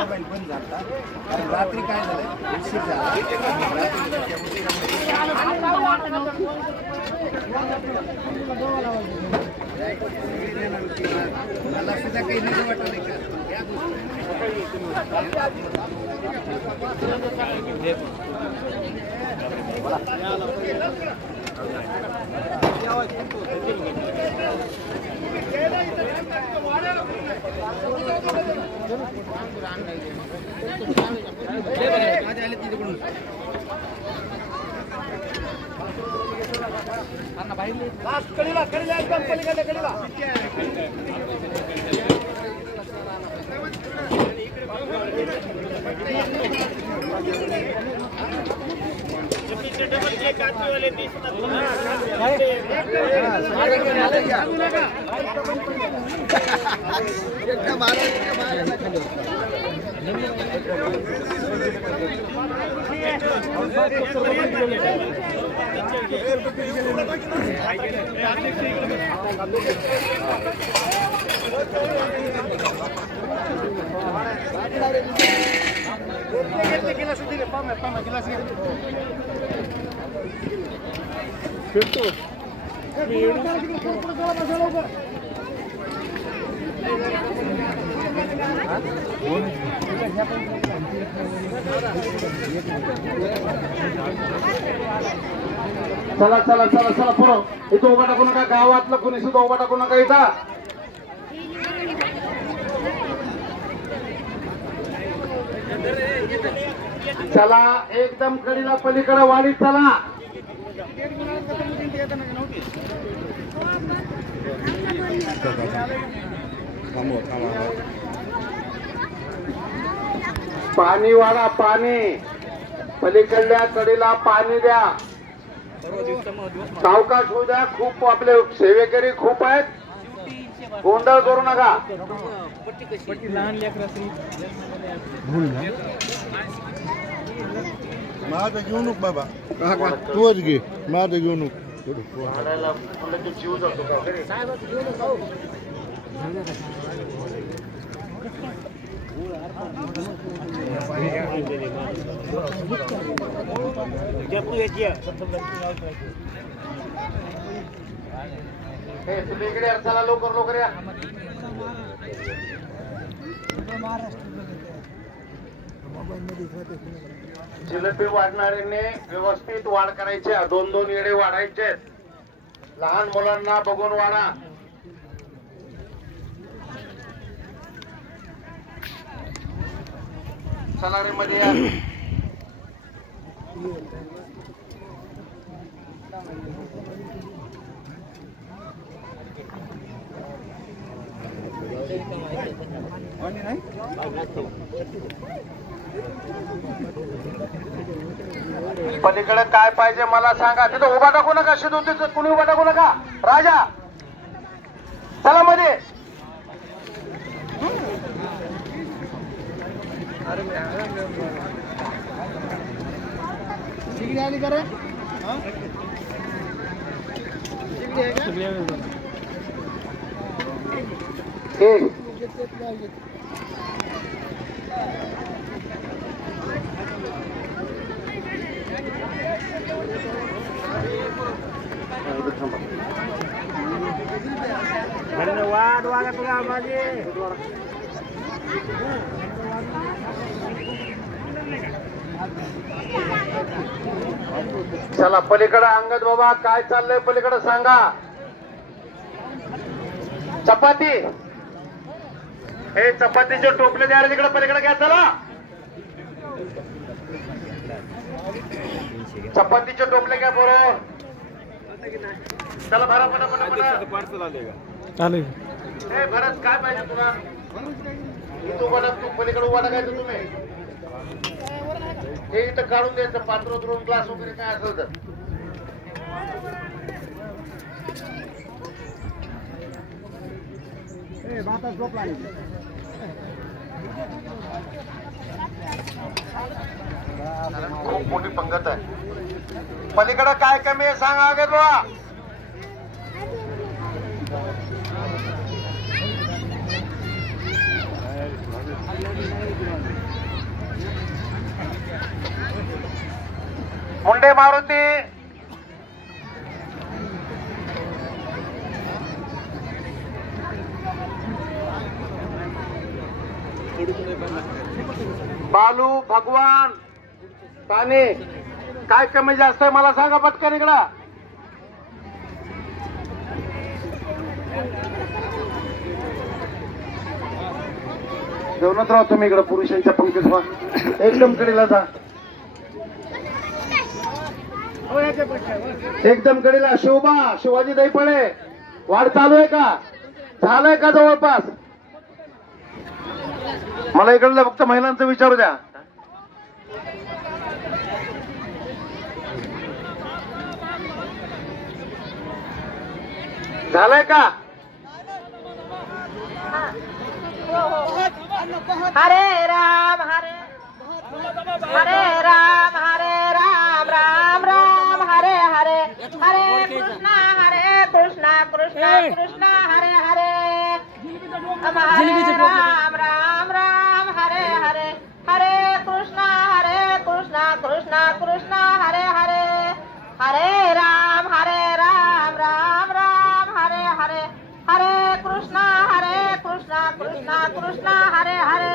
Mobile बंद झाला कारण रात्री काय झालं उशीर झाला मला सुद्धा काही नाही वाटलं का या चला चला चला चला पुरं इथं उभा टाकू नका गावातलं कोणी सुद्धा उभा टाकू नका इथं चला एकदम कडीला पलीकडे वाढीत चला पाणी वाढा पाणी पलीकडल्या कडीला पाणी द्या सावकाश होऊ द्या खूप आपले सेवेकरी खूप आहेत गोंधळ करू नका माझं घेऊ नको बाबा तूच घे माझं घेऊ नको जीव जातो का तुम्ही इकडे या, चला लवकर लवकर या जिलेबी वाढणाऱ्यांनी व्यवस्थित वाढ करायची 2-2 येडे वाढायचे लहान मुलांना बघून वाढा चला रे मध्ये या पलीकडे काय पाहिजे मला सांगा तिथं उभा टाकू नका शिदू तिथं कुणी उभा टाकू नका राजा चला मध्ये धन्यवाद वागा तुला माझे चला पलीकडे अंगद बाबा काय चाललंय पलीकडे सांगा चपाती हे चपातीचे टोपले द्या तिकडे पलीकडे घ्या चला चपातीचे टोपले घ्या बरोबर चला भरा हे भरत काय पाहिजे तुला तू तू पलीकडे उभा टाकायचं तुम्ही हे इथं काढून द्यायचं पात्र उतरून ग्लास वगैरे काय असेल तर खूप मोठी पंगत आहे पलीकडे काय कमी आहे सांगा गे बाबा मुंडे मारुती, बालू भगवान पाणी. काय कमी जास्त आहे मला सांगा पटकन इकडं. जेवणात राहा तुम्ही इकडं पुरुषांच्या पंक्तीत एकदम कडेला जा. एकदम कडेला शोभा शिवाजी दैपळे. वाढ चालू आहे का? झालंय का जवळपास? मला इकडलं फक्त महिलांचं विचारू द्या. झालंय का? हरे राम हरे हरे राम राम राम हरे हरे हरे कृष्णा कृष्णा कृष्णा हरे हरे राम राम हरे हरे हरे कृष्णा कृष्णा कृष्णा हरे हरे हरे राम राम राम हरे हरे हरे कृष्णा कृष्णा हरे हरे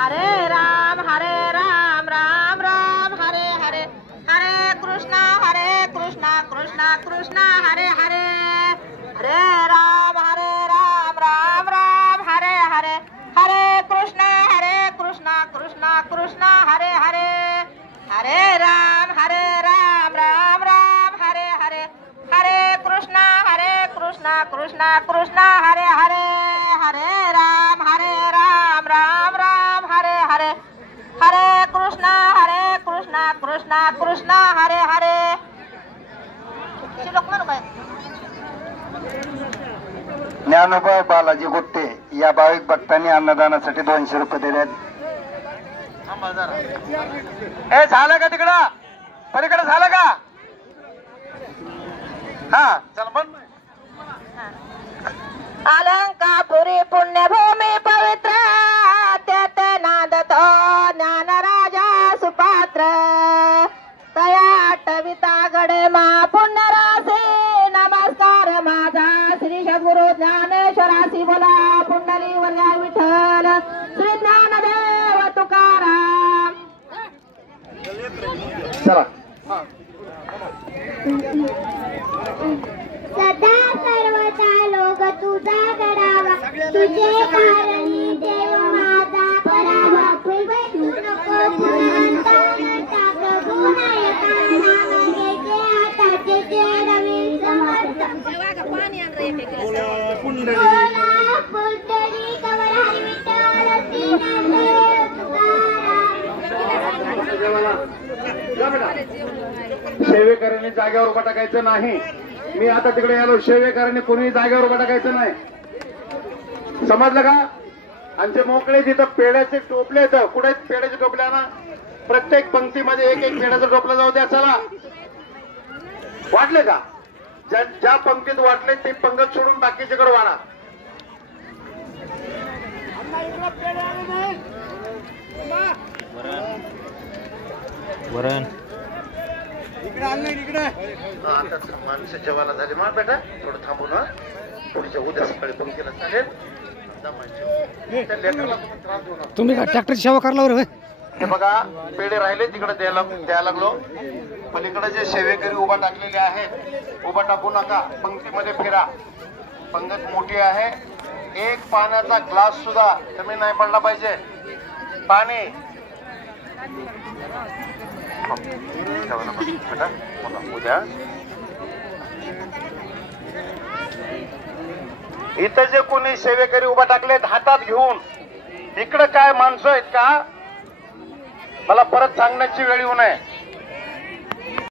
हरे राम राम राम हरे हरे हरे कृष्णा कृष्णा हरे हरे हरे राम राम राम हरे हरे हरे कृष्णा कृष्णा हरे हरे हरे राम राम राम हरे हरे हरे कृष्णा कृष्णा हरे हरे हरे राम राम राम हरे हरे हरे कृष्णा कृष्णा हरे हरे. श्लोक म्हणू काय? ज्ञानोबा बालाजी गुट्टे या भाविक भक्तांनी अन्नदानासाठी 200 रुपये दिलेत. ए झालं का तिकडं? पलीकडे झालं का? हा चल पण. अलंकापुरी पुण्यभूमी पवित्र त्यात नांदतो ज्ञानराजा सुपात्र तया आठविता गडे मा पुण्यरासी नमस्कार माझा श्री सद्गुरु ज्ञानेश्वरासी बोला पुंडली वर्या विठ्ठल श्री ज्ञानदेव तुकाराम. चला. सदा सर्वदा लोक तुझा गडावा तुझे कारणी देव माझा परावा तू नको पुनंता टाक गुणायका नाम घ्यायचे हाताचे ते रवी समर्थ बोला पुंडली कमल हरी विठ्ठल श्री ज्ञानदेव तुकाराम. सेवेकरांनी जागेवर उभा टाकायचं नाही. मी आता तिकडे आलो. सेवेकरांनी कोणी जागेवर उभा टाकायचं नाही. समजलं का? आमचे मोकळे तिथं पेड्याचे टोपले आहेत. कुठे पेड्याचे टोपले ना? प्रत्येक पंक्तीमध्ये एक पेड्याचं टोपलं जाऊ द्या. चला वाटले का? ज्या पंक्तीत वाटले ती पंगत सोडून बाकीच्याकडे वाढा. वरण आता माणसं जेवायला झाली मा बेटा थोडं थांबू ना. पुढच्या उद्या सकाळी पंक्तीला चालेल. तुम्ही का ट्रॅक्टरची सेवा करला बरं? हे बघा पेढे राहिले तिकडे द्यायला लागलो. पलीकडे जे सेवेकरी उभा टाकलेले आहेत उभा टाकू नका. पंक्तीमध्ये फिरा. पंगत मोठी आहे. एक पाण्याचा ग्लास सुद्धा कमी नाही पडला पाहिजे. पाणी उद्या इथं जे कोणी सेवेकरी उभा टाकलेत हातात घेऊन इकडे काय माणसं आहेत का? मला परत सांगण्याची वेळ येऊ नये.